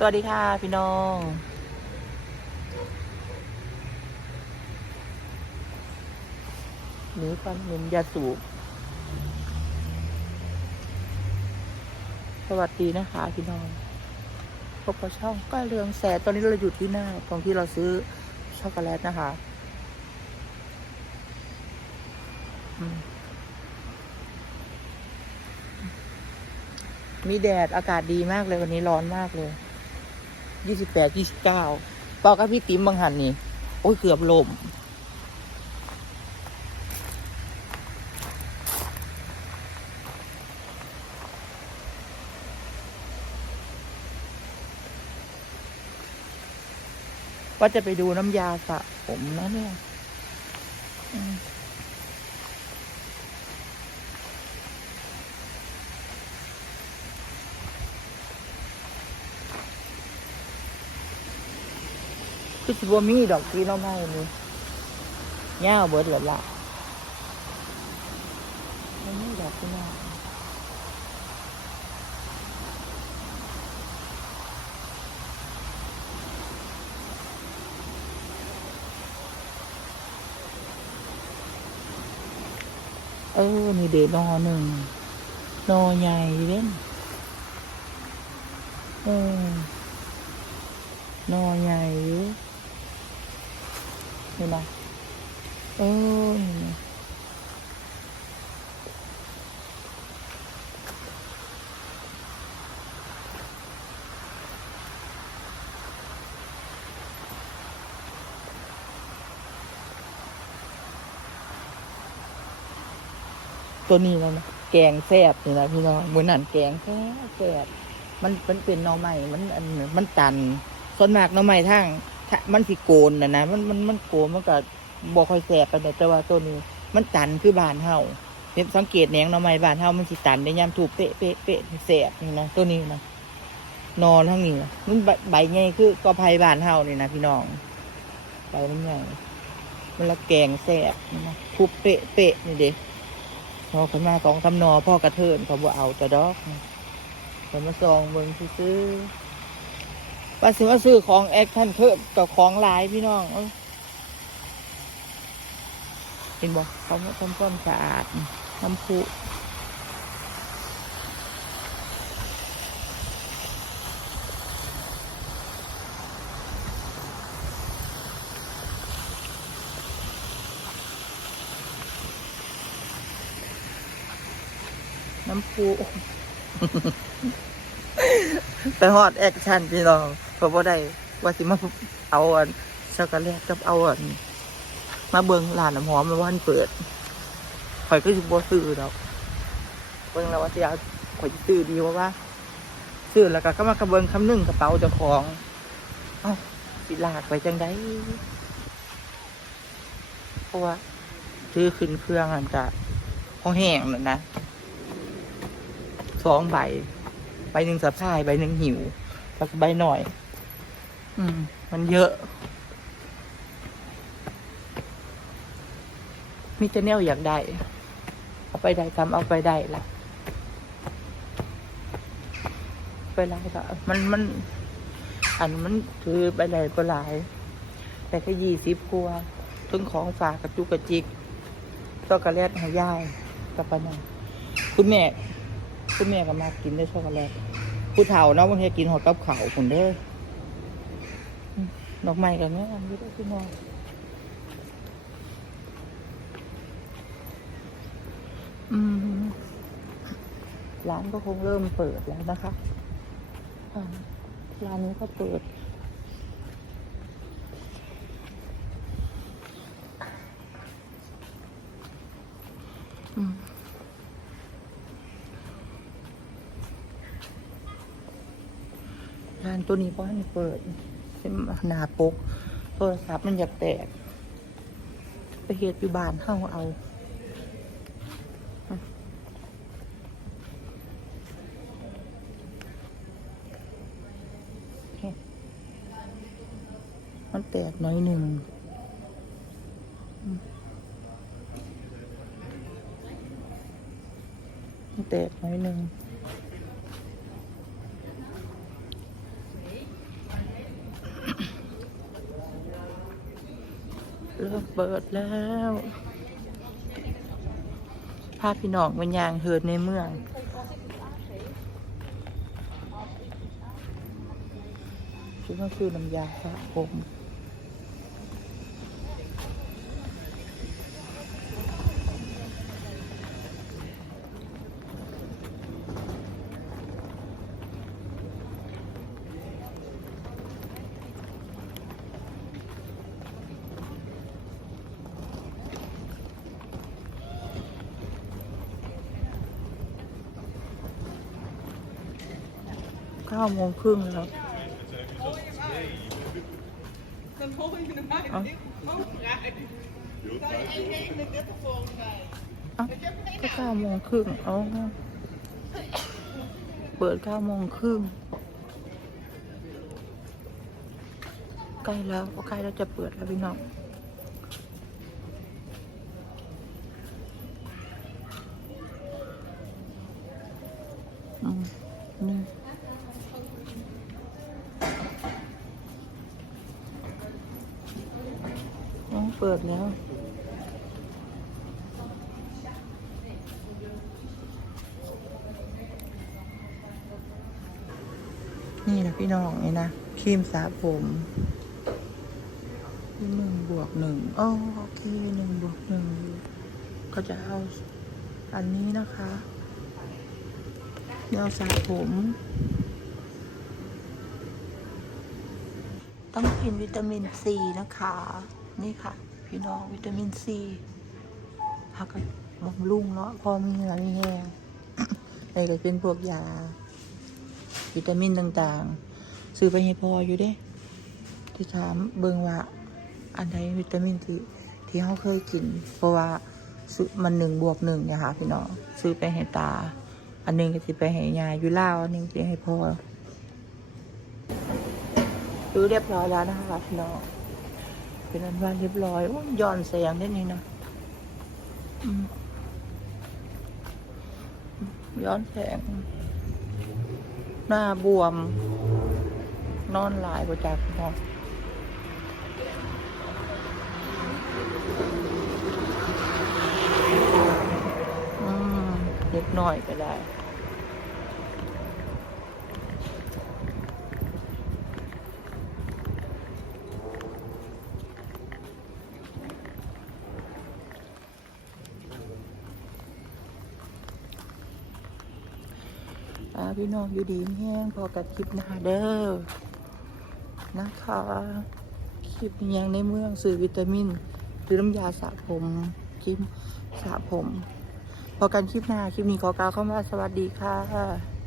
สวัสดีค่ะพี่น้องหนีความเหม็นยาสูบ สวัสดีนะคะพี่น้องพบกับช่องก้อยเรืองแสตอนนี้เราอยู่ที่หน้า ตรงที่เราซื้อช็อกโกแลตนะคะมีแดดอากาศดีมากเลยวันนี้ร้อนมากเลย ยี่สิบแปดยี่สิบเก้าปอกับพี่ติ๋มบางหันนี่ โอ้ยเกือบลมว่าจะไปดูน้ำยาสระผมนะเนี่ย คือสิบ่มีดอกที่น้องไม้นี่ย่าเบิดแล้วล่ะมันมีดอกที่น้องเออ นี่เดนอหนึ่ง นอใหญ่เล่นเออนอใหญ่ เห็นไหมเออเห็นไหมตัวนี้แล้วนะแกงแซ่บนี่นะพี่น้องเหมือนนั่นแกงแซ่บแซ่บมันมันเป็นหน่อไม้มันอันมันตันส่วนมากหน่อไม้ทาง ถ้ามันสิโกนนะนะมันมันมันโกนมันก็บ่ค่อยแสบปานใดแต่ว่าตัวนี้ มันตันคือบานเฮาเนี่ยสังเกตแหนงหน่อไม้บานเฮามันสิตันได้ยามถูกเป๊ะเป๊ะเป๊ะแสบนี่นะตัวนี้นะนอนทั้งนี้นะมันใบใหญ่คือกอไผ่บานเฮานี่นะพี่น้องใบมันใหญ่มันละแกงแสบนะทุบเป๊ะเป๊ะนี่เด้พอขึ้นมาสองสามหนอพ่อกระเทินเขาบ่เอาจะดอกแต่มาซองเบิ่งซื้อ ว่าสิว่าซื้อของแอคชั่นเพิ่มกับของหลายพี่น้องเห็นบอกเขาทำความสะอาดน้ำพุน้ำพุไปฮอดแอคชั่นพี่น้อง เพราะว่าได้ว่าสิมาเอาอันช็อกโกแลตกับเอาอันมาเบิ่งร้านน้ำหอมมาวันเปิดข่อยก็สิบ่ซื้อดอกเบิ่งแล้วว่าสิเอาข่อยซื้อดีว่าว่าซื้อแล้วก็ก็มากระเบิงคำนึงกระเป๋าเจ้าของเอ้าสิลากไปจังไดเพราะว่าซื้อขึ้นเครื่องอันจะห้องแห้งนั่นนะสองใบ ใบหนึ่งสะพาย ใบหนึ่งหิว แล้วก็ใบหน่อย อืม มันเยอะ มีจะแนวอยากได้ เอาไปได้ทำเอาไปได้ละไปได้ก็มันมัน อันมันคือไปได้ก็หลาย แต่แค่ยี่สิบกว่าถึงของฝากกระจุกกระจิกช็อกโกแลตหายายกับปะนันคุณแม่ คุณแม่ก็มากินได้ช็อกโกแลตผู้เฒ่าเนาะบางทีกินหอดกับเขาคนเด้อ ดอกไม้กับแม่อันนี้ได้พี่น้องอืมร้านก็คงเริ่มเปิดแล้วนะคะร้านนี้ก็เปิด อืมร้านตัวนี้เพราะให้เปิด หนาปกโทรศัพท์มันอยากแตก ไปเหตุอยู่บ้านเข้าเอามันแตกน้อยหนึ่งมันแตกน้อยหนึ่ง ริ่มเปิดแล้วพาพี่น้องมันยางเหินในเมืองชุดก็คือน้ำยาสระผม เก้าโมงครึ่งแล้ว Dan hoor je hem uit. Oh. Dit mogelijk. Dat je één met dit volgens mij. เอ้าก็เก้าโมงครึ่งเอ้าเปิดเก้าโมงครึ่งใกล้แล้วใกล้แล้วจะเปิดแล้วพี่น้องอืมนี่อ๋อ เปิดแล้วนี่นะพี่น้องนี่นะครีมสระผมหนึ่งบวกหนึ่งอ๋อโอเคหนึ่งบวกหนึ่งก็จะเอาอันนี้นะคะเดี๋ยวสระผม ต้องกินวิตามินซีนะคะ นี่ค่ะ พี่น้องวิตามินซีพักกันบำรุงเนาะพอมีเหงื่อมีแห้งอะไรก็เป็นพวกยา วิตามินต่างๆ ซื้อไปให้พออยู่เด้ ที่ถามเบิงว่า อันใดวิตามินที่ที่เขาเคยกิน เพราะว่าซื้อมันหนึ่งบวกหนึ่งเนี่ยค่ะพี่น้องซื้อไปให้ตา อันหนึงก็จะไปให้ยาอยู่ล่าอันหนึงจะให้พ่อดูเรียบร้อยแล้วนะคะพี่น้อง เป็นอันว่าเรียบร้อยอย้อนแสงได้นี่นะย้อนแสง หน้าบวม นอนหลายประจักเนอืมเล็กน้อยก็ได้ พี่น้องอยู่ดีแห้งพอกับคลิปหน้าเด้อนะคะ คลิปยังในเมืองซื้อวิตามินซื้อน้ำยาสระผมครีมสระผม พอกันคลิปหน้าคลิปนี้ขอกล่าวเข้ามาสวัสดีค่ะ